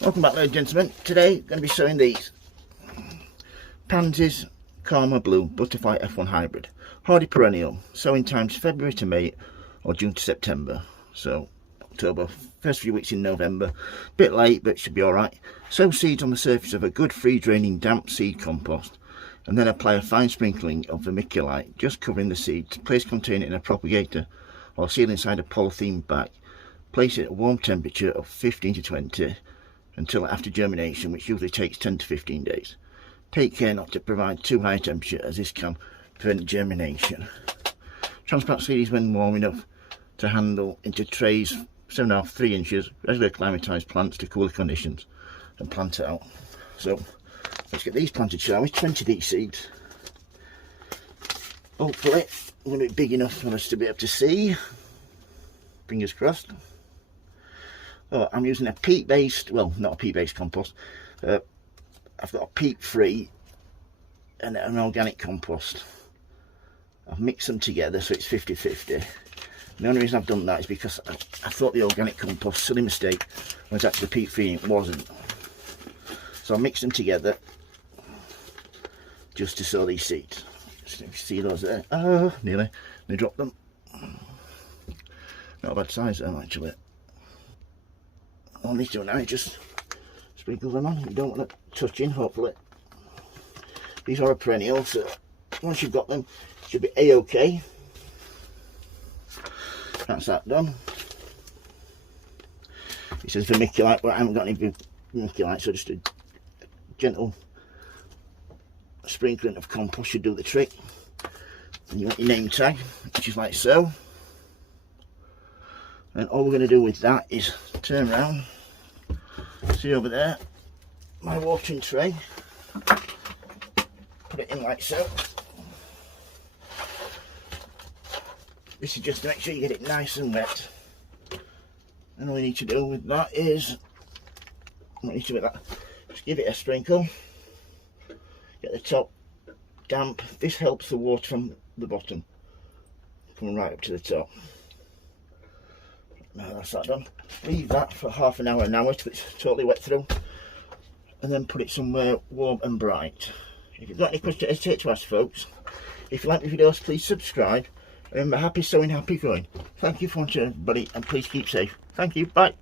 Welcome back, ladies and gentlemen. Today I'm going to be sowing these pansies Karma Blue Butterfly F1 Hybrid. Hardy perennial. Sowing times February to May or June to September. So October, first few weeks in November. Bit late, but should be alright. Sow seeds on the surface of a good free draining damp seed compost, and then apply a fine sprinkling of vermiculite, just covering the seeds. Place container in a propagator or seal inside a polythene bag. Place it at a warm temperature of 15 to 20 until after germination, which usually takes 10 to 15 days. Take care not to provide too high temperature, as this can prevent germination. Transplant seeds when warm enough to handle into trays 7.5 to 3 inches, regular climatised plants to cooler conditions, and plant it out. So let's get these planted, shall we? 20 of these seeds. Hopefully I'm going to be big enough for us to be able to see. Fingers crossed. Oh, I'm using a peat based, well, not a peat based compost. I've got a peat free and an organic compost. I've mixed them together so it's 50-50. The only reason I've done that is because I thought the organic compost, silly mistake, was actually peat free and it wasn't. So I mixed them together just to sow these seeds. Just you see those there? Oh, nearly. They dropped them. Not a bad size though, actually. All these do now is just sprinkle them on. You don't want it touching, hopefully. These are a perennial, so once you've got them, it should be a-okay. That's that done. It says vermiculite, but I haven't got any vermiculite, so just a gentle sprinkling of compost should do the trick. And you want your name tag, which is like so. And all we're going to do with that is turn around, see over there, my watering tray, put it in like so. This is just to make sure you get it nice and wet. And all you need to do with that is, just give it a sprinkle, get the top damp. This helps the water from the bottom coming right up to the top. Now that's that done. Leave that for half an hour till it's totally wet through, and then put it somewhere warm and bright. If you've got any questions, hesitate to ask, folks. If you like my videos, please subscribe. Remember, happy sowing, happy growing. Thank you for watching, everybody, and please keep safe. Thank you. Bye.